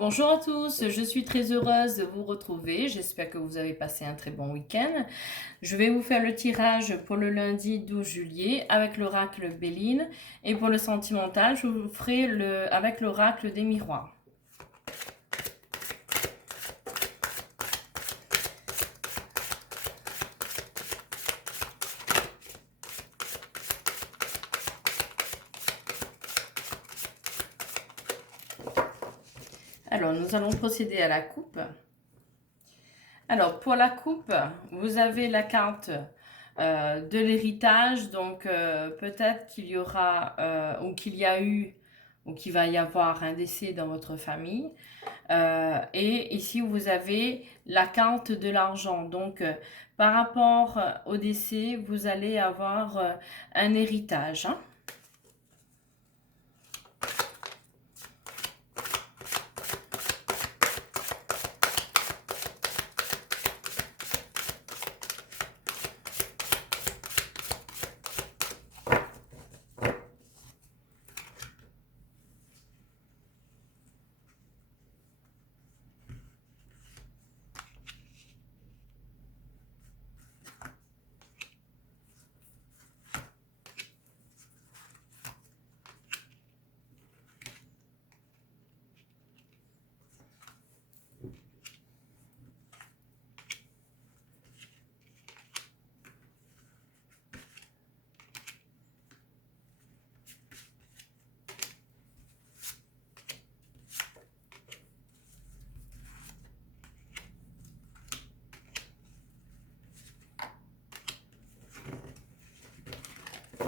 Bonjour à tous, je suis très heureuse de vous retrouver. J'espère que vous avez passé un très bon week-end. Je vais vous faire le tirage pour le lundi 12 juillet avec l'oracle Béline et pour le sentimental, je vous ferai avec l'oracle des miroirs. Alors, nous allons procéder à la coupe. Alors, pour la coupe, vous avez la carte de l'héritage. Donc, peut-être qu'il y aura ou qu'il y a eu ou qu'il va y avoir un décès dans votre famille. Et ici, vous avez la carte de l'argent. Donc, par rapport au décès, vous allez avoir un héritage. Hein.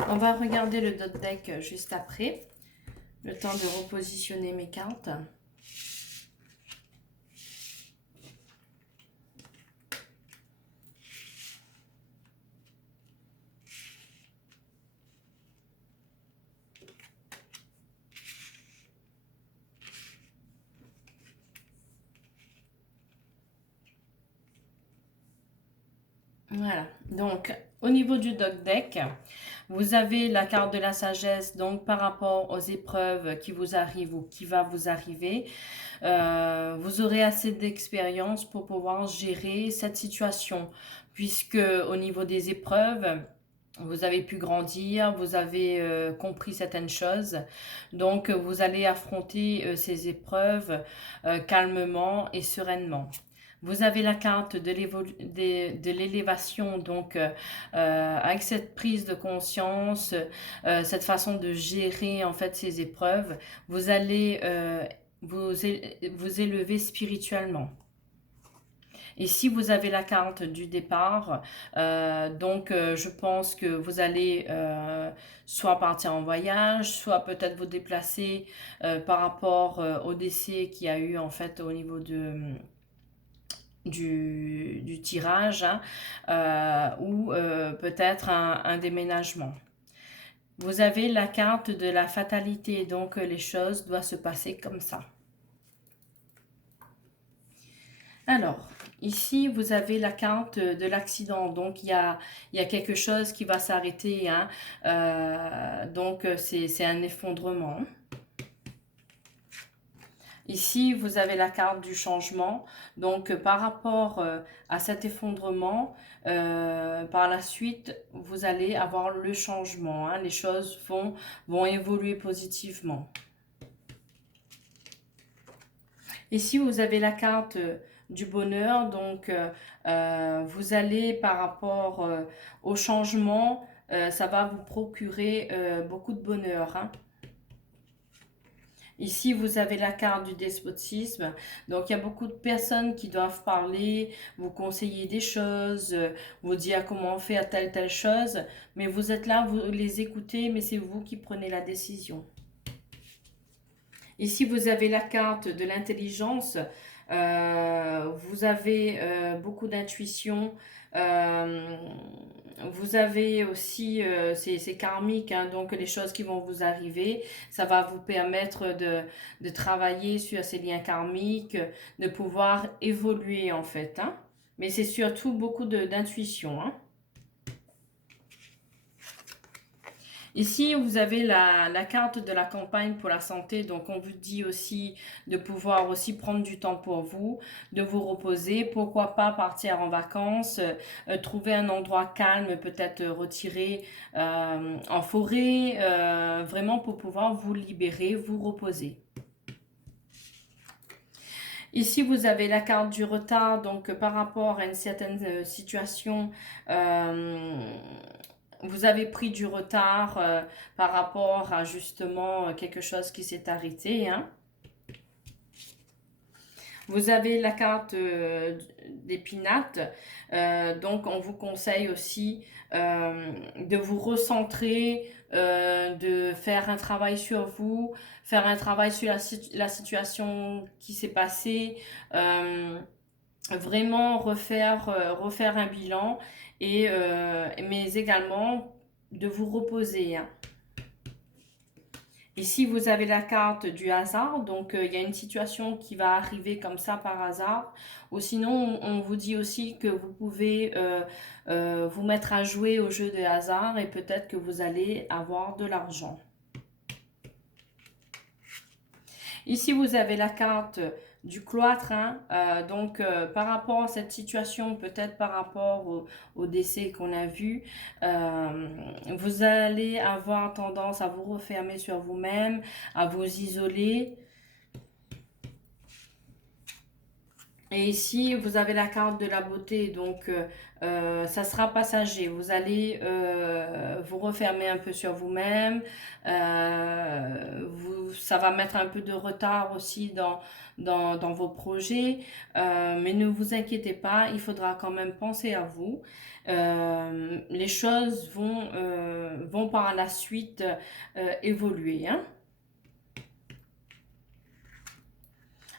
On va regarder le dot deck juste après, le temps de repositionner mes cartes. Voilà, donc au niveau du dot deck, vous avez la carte de la sagesse, donc par rapport aux épreuves qui vous arrivent ou qui va vous arriver, vous aurez assez d'expérience pour pouvoir gérer cette situation, puisque au niveau des épreuves, vous avez pu grandir, vous avez compris certaines choses, donc vous allez affronter ces épreuves calmement et sereinement. Vous avez la carte de l'élévation, donc avec cette prise de conscience, cette façon de gérer en fait ces épreuves, vous allez vous élever spirituellement. Et si vous avez la carte du départ, je pense que vous allez soit partir en voyage, soit peut-être vous déplacer par rapport au décès qu'il y a eu en fait au niveau du tirage, hein, ou peut-être un déménagement. Vous avez la carte de la fatalité, donc les choses doivent se passer comme ça. Alors, ici, vous avez la carte de l'accident. Donc, il y a quelque chose qui va s'arrêter. Hein. C'est un effondrement. Ici, vous avez la carte du changement. Donc, par rapport à cet effondrement, par la suite, vous allez avoir le changement. Hein. Les choses vont évoluer positivement. Ici, vous avez la carte du bonheur. Donc, vous allez, par rapport au changement, ça va vous procurer beaucoup de bonheur. Hein. Ici, vous avez la carte du despotisme. Donc, il y a beaucoup de personnes qui doivent parler, vous conseiller des choses, vous dire comment on fait à telle chose. Mais vous êtes là, vous les écoutez, mais c'est vous qui prenez la décision. Ici, vous avez la carte de l'intelligence. Vous avez beaucoup d'intuition. Vous avez aussi, c'est karmique, hein, donc les choses qui vont vous arriver, ça va vous permettre de travailler sur ces liens karmiques, de pouvoir évoluer en fait. Hein. Mais c'est surtout beaucoup d'intuition. Hein. Ici, vous avez la carte de la campagne pour la santé. Donc, on vous dit aussi de pouvoir aussi prendre du temps pour vous, de vous reposer. Pourquoi pas partir en vacances, trouver un endroit calme, peut-être retirer en forêt, vraiment pour pouvoir vous libérer, vous reposer. Ici, vous avez la carte du retard, donc par rapport à une certaine situation, vous avez pris du retard par rapport à justement quelque chose qui s'est arrêté, hein. Vous avez la carte des pinates, donc on vous conseille aussi de vous recentrer, de faire un travail sur vous, faire un travail sur la situation qui s'est passée, vraiment refaire un bilan, mais également de vous reposer, hein. Ici, vous avez la carte du hasard, donc il y a une situation qui va arriver comme ça par hasard. Ou sinon, on vous dit aussi que vous pouvez vous mettre à jouer au jeu de hasard et peut-être que vous allez avoir de l'argent. Ici, vous avez la carte du cloître, hein. Donc par rapport à cette situation, peut-être par rapport au décès qu'on a vu, vous allez avoir tendance à vous refermer sur vous-même, à vous isoler. Et ici, vous avez la carte de la beauté, donc ça sera passager. Vous allez vous refermer un peu sur vous-même. Ça va mettre un peu de retard aussi dans vos projets. Mais ne vous inquiétez pas, il faudra quand même penser à vous. Les choses vont par la suite évoluer, hein.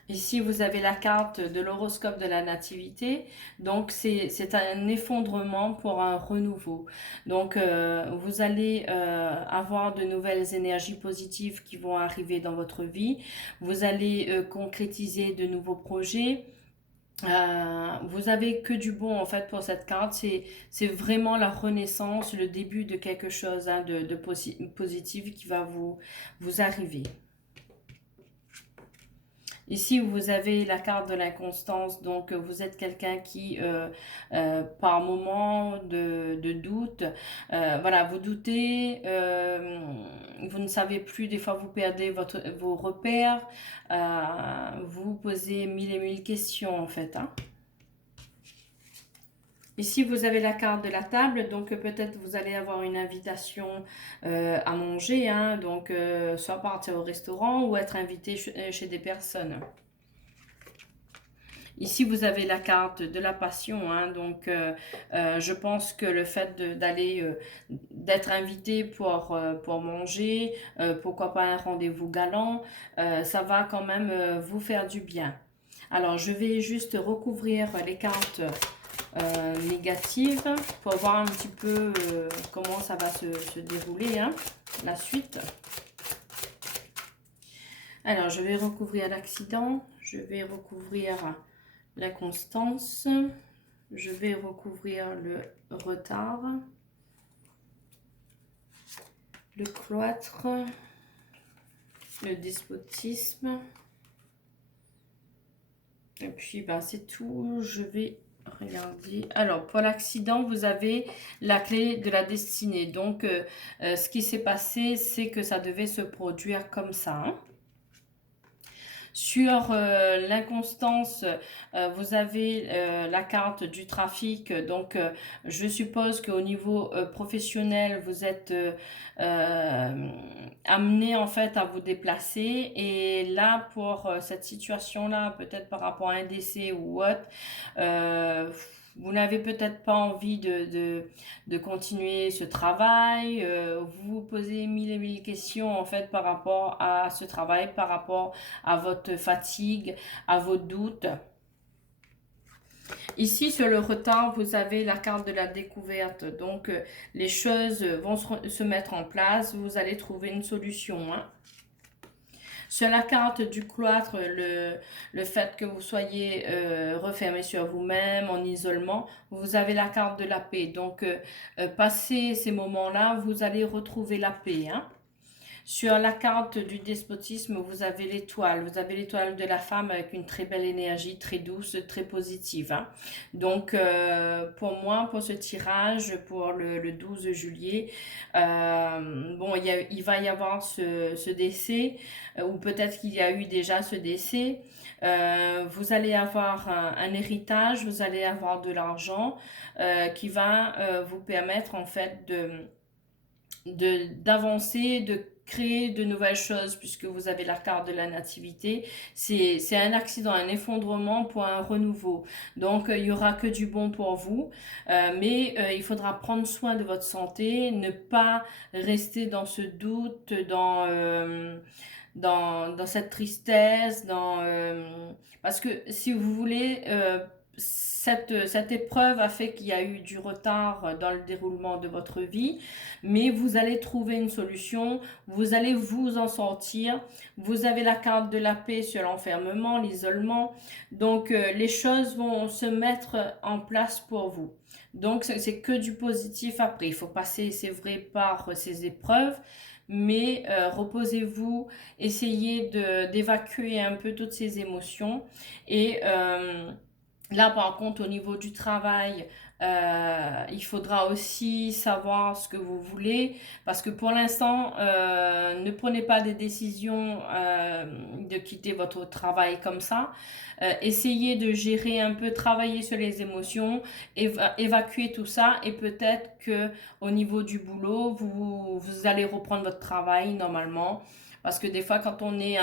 Ici, vous avez la carte de l'horoscope de la nativité. Donc, c'est un effondrement pour un renouveau. Donc, vous allez avoir de nouvelles énergies positives qui vont arriver dans votre vie. Vous allez concrétiser de nouveaux projets. Vous avez que du bon en fait pour cette carte. C'est vraiment la renaissance, le début de quelque chose, hein, de positif qui va vous arriver. Ici, vous avez la carte de l'inconstance, donc vous êtes quelqu'un qui, par moment de doute, voilà, vous doutez, vous ne savez plus, des fois vous perdez vos repères, vous vous posez mille et mille questions en fait, hein. Ici, vous avez la carte de la table, donc peut-être vous allez avoir une invitation à manger, hein, donc soit partir au restaurant ou être invité chez des personnes. Ici, vous avez la carte de la passion, hein, donc je pense que le fait d'être invité pour manger, pourquoi pas un rendez-vous galant, ça va quand même vous faire du bien. Alors, je vais juste recouvrir les cartes négatives pour voir un petit peu comment ça va se dérouler, hein, la suite. Alors, je vais recouvrir l'accident, je vais recouvrir l'inconstance, je vais recouvrir le retard, le cloître, le despotisme, et puis ben, c'est tout. Je vais regarder. Alors pour l'accident, vous avez la clé de la destinée, donc ce qui s'est passé, c'est que ça devait se produire comme ça, hein. Sur l'inconstance, vous avez la carte du trafic. Donc, je suppose qu'au niveau professionnel, vous êtes amené en fait à vous déplacer. Et là, pour cette situation-là, peut-être par rapport à un décès ou autre, vous n'avez peut-être pas envie de continuer ce travail, vous vous posez mille et mille questions en fait par rapport à ce travail, par rapport à votre fatigue, à vos doutes. Ici, sur le retard, vous avez la carte de la découverte. Donc, les choses vont se mettre en place. Vous allez trouver une solution, hein. Sur la carte du cloître, le fait que vous soyez refermé sur vous-même, en isolement, vous avez la carte de la paix. Donc, passé ces moments-là, vous allez retrouver la paix, hein. Sur la carte du despotisme, vous avez l'étoile. Vous avez l'étoile de la femme avec une très belle énergie, très douce, très positive, hein. Donc, pour moi, pour ce tirage, pour le 12 juillet, bon, il va y avoir ce décès, ou peut-être qu'il y a eu déjà ce décès. Vous allez avoir un héritage, vous allez avoir de l'argent qui va vous permettre en fait d'avancer, de créer de nouvelles choses puisque vous avez la carte de la nativité. C'est un accident, un effondrement pour un renouveau. Donc, il y aura que du bon pour vous, mais il faudra prendre soin de votre santé, ne pas rester dans ce doute, dans cette tristesse, parce que si vous voulez, cette épreuve a fait qu'il y a eu du retard dans le déroulement de votre vie, mais vous allez trouver une solution, vous allez vous en sortir. Vous avez la carte de la paix sur l'enfermement, l'isolement, donc les choses vont se mettre en place pour vous. Donc c'est que du positif après. Il faut passer, c'est vrai, par ces épreuves, mais reposez-vous, essayez d'évacuer un peu toutes ces émotions et là, par contre, au niveau du travail, il faudra aussi savoir ce que vous voulez, parce que pour l'instant, ne prenez pas des décisions de quitter votre travail comme ça. Essayez de gérer un peu, travailler sur les émotions, évacuer tout ça, et peut-être que au niveau du boulot, vous allez reprendre votre travail normalement, parce que des fois, quand on n'est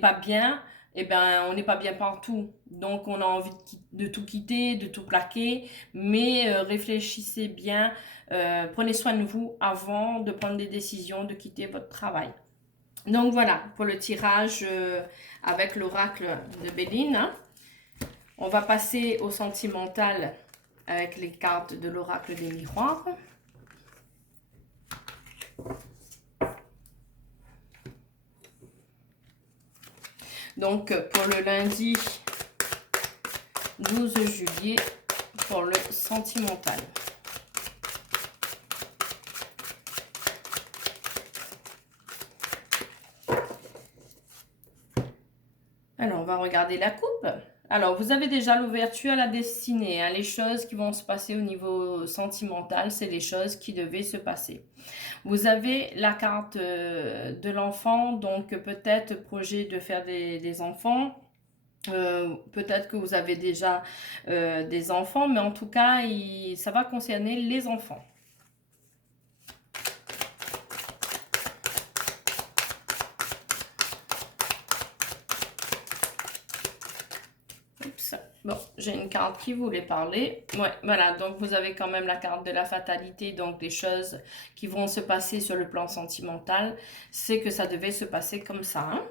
pas bien, eh ben, on n'est pas bien partout. Donc, on a envie de tout quitter, de tout plaquer, mais réfléchissez bien, prenez soin de vous avant de prendre des décisions de quitter votre travail. Donc, voilà pour le tirage avec l'oracle de Béline, hein. On va passer au sentimental avec les cartes de l'oracle des miroirs. Donc, pour le lundi 12 juillet, pour le sentimental. Alors, on va regarder la coupe. Alors, vous avez déjà l'ouverture à la destinée, hein. Les choses qui vont se passer au niveau sentimental, c'est les choses qui devaient se passer. Vous avez la carte de l'enfant, donc peut-être projet de faire des enfants. Peut-être que vous avez déjà des enfants, mais en tout cas, ça va concerner les enfants. Oups. Bon, j'ai une carte qui voulait parler. Ouais, voilà, donc vous avez quand même la carte de la fatalité, donc des choses qui vont se passer sur le plan sentimental. C'est que ça devait se passer comme ça, hein.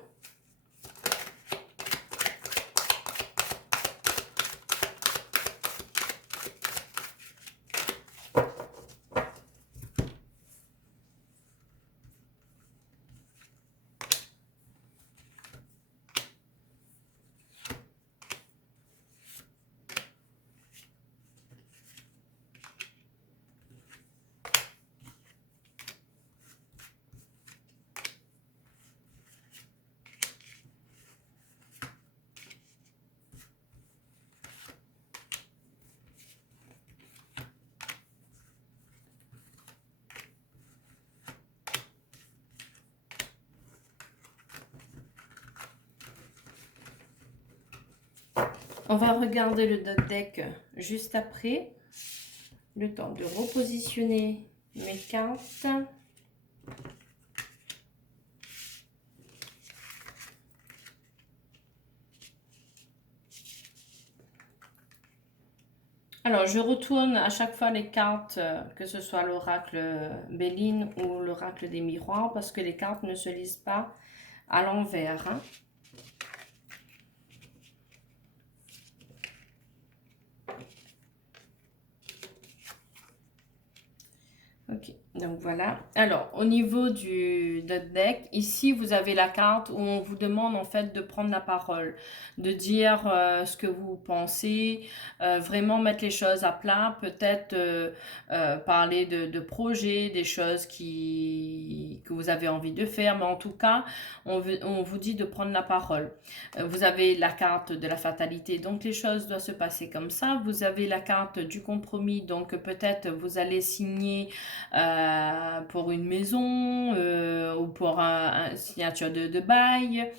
On va regarder le deck juste après. Le temps de repositionner mes cartes. Alors, je retourne à chaque fois les cartes, que ce soit l'oracle Béline ou l'oracle des miroirs, parce que les cartes ne se lisent pas à l'envers, hein. Ok, Donc voilà. Alors, au niveau de deck, ici, vous avez la carte où on vous demande en fait de prendre la parole, de dire ce que vous pensez, vraiment mettre les choses à plat, peut-être parler de projets, des choses que vous avez envie de faire, mais en tout cas, on vous dit de prendre la parole. Vous avez la carte de la fatalité, donc les choses doivent se passer comme ça. Vous avez la carte du compromis, donc peut-être vous allez signer pour une maison ou pour un signature de bail.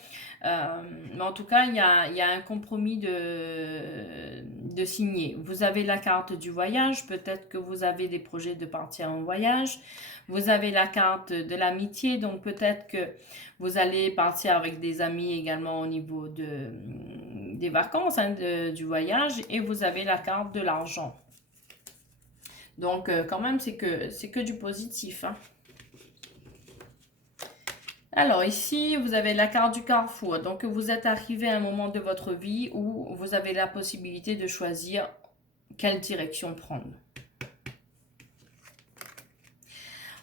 Mais en tout cas, il y a un compromis de signer. Vous avez la carte du voyage, peut-être que vous avez des projets de partir en voyage. Vous avez la carte de l'amitié, donc peut-être que vous allez partir avec des amis également au niveau des vacances, hein, du voyage. Et vous avez la carte de l'argent. Donc, quand même, c'est que du positif, hein. Alors, ici, vous avez la carte du carrefour. Donc, vous êtes arrivé à un moment de votre vie où vous avez la possibilité de choisir quelle direction prendre.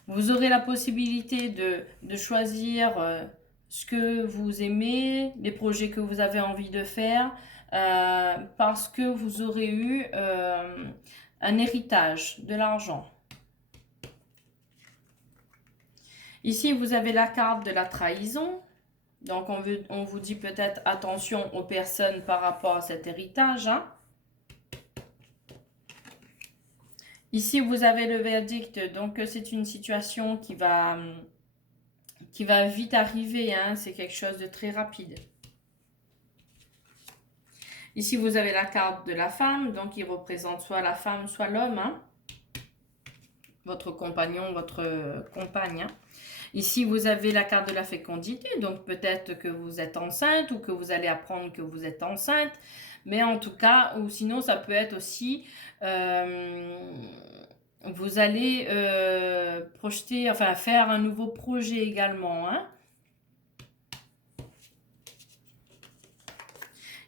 Vous aurez la possibilité de choisir ce que vous aimez, les projets que vous avez envie de faire, parce que vous aurez eu un héritage, de l'argent. Ici, vous avez la carte de la trahison. Donc, on vous dit peut-être attention aux personnes par rapport à cet héritage, hein. Ici, vous avez le verdict. Donc, c'est une situation qui va vite arriver, hein. C'est quelque chose de très rapide. Ici, vous avez la carte de la femme. Donc, il représente soit la femme, soit l'homme, hein. Votre compagnon, votre compagne, hein. Ici, vous avez la carte de la fécondité, donc peut-être que vous êtes enceinte ou que vous allez apprendre que vous êtes enceinte. Mais en tout cas, ou sinon, ça peut être aussi, vous allez projeter, enfin faire un nouveau projet également, hein.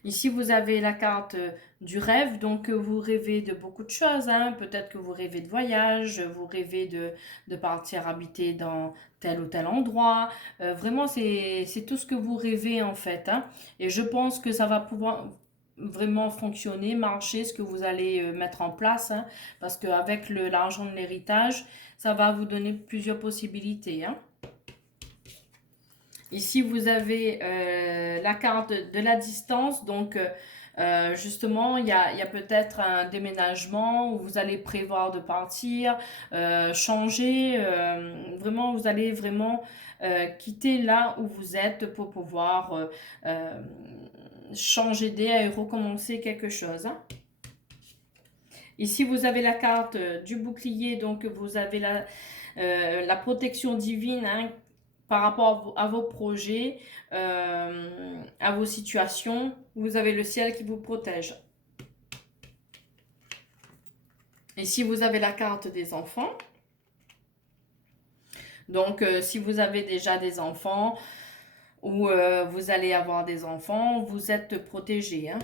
Ici, vous avez la carte du rêve, donc vous rêvez de beaucoup de choses, hein. Peut-être que vous rêvez de voyage, vous rêvez de partir habiter dans tel ou tel endroit. Vraiment, c'est tout ce que vous rêvez en fait, hein. Et je pense que ça va pouvoir vraiment fonctionner, marcher, ce que vous allez mettre en place, hein, parce qu'avec l'argent de l'héritage, ça va vous donner plusieurs possibilités, hein. Ici, vous avez la carte de la distance. Donc, justement, il y a peut-être un déménagement où vous allez prévoir de partir, changer. Vraiment, vous allez vraiment quitter là où vous êtes pour pouvoir changer d'air et recommencer quelque chose, hein. Ici, vous avez la carte du bouclier. Donc, vous avez la protection divine, hein, par rapport à vos projets, à vos situations. Vous avez le ciel qui vous protège. Ici, vous avez la carte des enfants. Donc, si vous avez déjà des enfants ou vous allez avoir des enfants, vous êtes protégé, hein.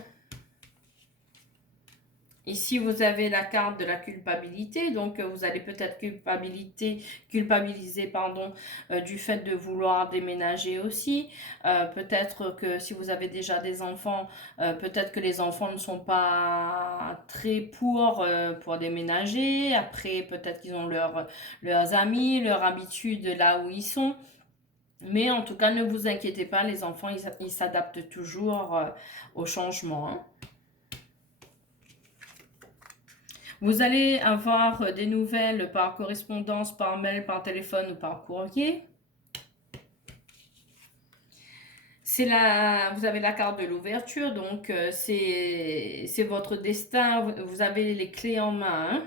Ici, vous avez la carte de la culpabilité, donc vous allez peut-être culpabiliser pardon, du fait de vouloir déménager aussi. Peut-être que si vous avez déjà des enfants, peut-être que les enfants ne sont pas très pour déménager. Après, peut-être qu'ils ont leurs amis, leurs habitudes là où ils sont. Mais en tout cas, ne vous inquiétez pas, les enfants, ils s'adaptent toujours au changement, hein. Vous allez avoir des nouvelles par correspondance, par mail, par téléphone ou par courrier. Vous avez la carte de l'ouverture, donc c'est votre destin, vous avez les clés en main, hein.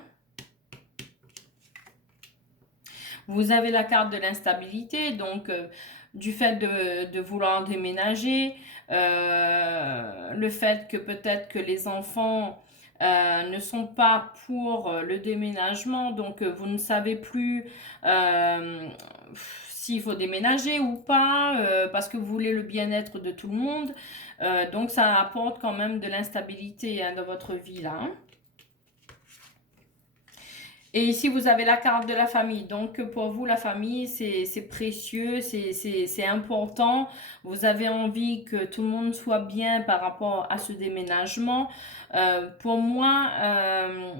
Vous avez la carte de l'instabilité, donc du fait de vouloir déménager, le fait que peut-être que les enfants ne sont pas pour le déménagement, donc vous ne savez plus euh, s'il faut déménager ou pas, parce que vous voulez le bien-être de tout le monde. Donc ça apporte quand même de l'instabilité, hein, dans votre vie là, hein. Et ici, vous avez la carte de la famille. Donc, pour vous, la famille, c'est précieux, c'est important. Vous avez envie que tout le monde soit bien par rapport à ce déménagement. Euh, pour moi, euh,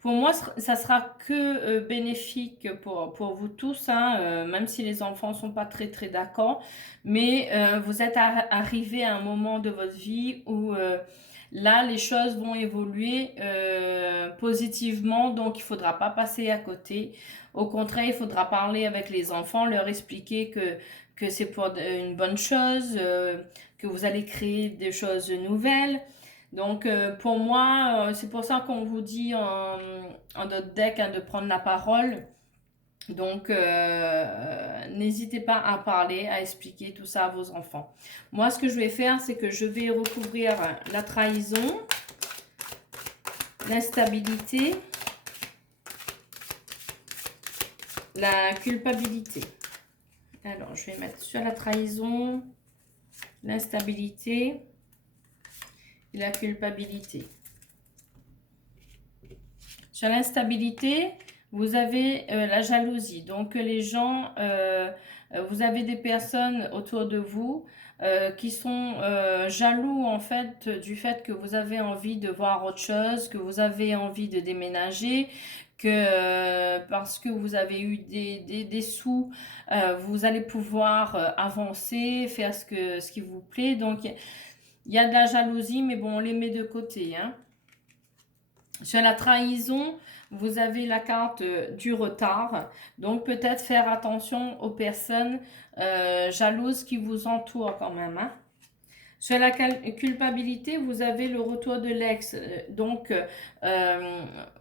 pour moi, ça sera que bénéfique pour vous tous, hein, même si les enfants sont pas très d'accord. Mais vous êtes arrivé à un moment de votre vie où là, les choses vont évoluer positivement, donc il faudra pas passer à côté. Au contraire, il faudra parler avec les enfants, leur expliquer que c'est pour une bonne chose, que vous allez créer des choses nouvelles. Donc, pour moi, c'est pour ça qu'on vous dit en notre deck hein, de prendre la parole. Donc, n'hésitez pas à parler, à expliquer tout ça à vos enfants. Moi, ce que je vais faire, c'est que je vais recouvrir la trahison, l'instabilité, la culpabilité. Alors, je vais mettre sur la trahison, l'instabilité et la culpabilité. Sur l'instabilité, vous avez la jalousie. Donc les gens, vous avez des personnes autour de vous qui sont jaloux en fait du fait que vous avez envie de voir autre chose, que vous avez envie de déménager, que parce que vous avez eu des sous, vous allez pouvoir avancer, faire ce qui vous plaît. Donc il y a de la jalousie, mais bon, on les met de côté, hein. Sur la trahison, vous avez la carte du retard. Donc peut-être faire attention aux personnes jalouses qui vous entourent quand même, hein. Sur la culpabilité, vous avez le retour de l'ex. Donc,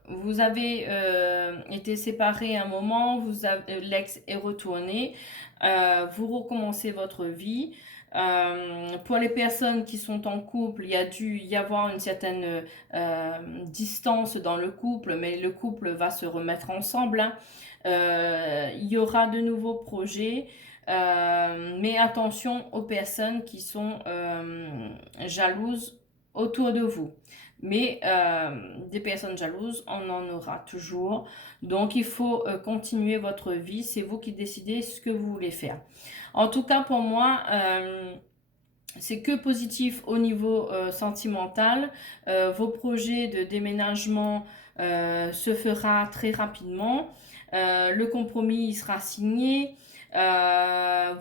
vous avez été séparés un moment, l'ex est retourné, vous recommencez votre vie. Pour les personnes qui sont en couple, il y a dû y avoir une certaine distance dans le couple, mais le couple va se remettre ensemble, hein. Il y aura de nouveaux projets. Mais attention aux personnes qui sont jalouses autour de vous. Mais des personnes jalouses, on en aura toujours. Donc il faut continuer votre vie. C'est vous qui décidez ce que vous voulez faire. En tout cas, pour moi, c'est que positif au niveau sentimental. Vos projets de déménagement se fera très rapidement. Le compromis il sera signé.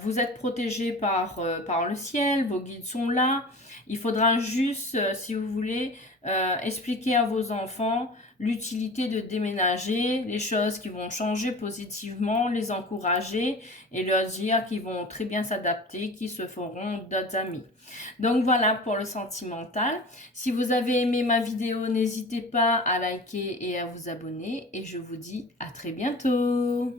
Vous êtes protégé par le ciel, vos guides sont là. Il faudra juste, si vous voulez, expliquer à vos enfants l'utilité de déménager, les choses qui vont changer positivement, les encourager et leur dire qu'ils vont très bien s'adapter, qu'ils se feront d'autres amis. Donc voilà pour le sentimental. Si vous avez aimé ma vidéo, n'hésitez pas à liker et à vous abonner et je vous dis à très bientôt.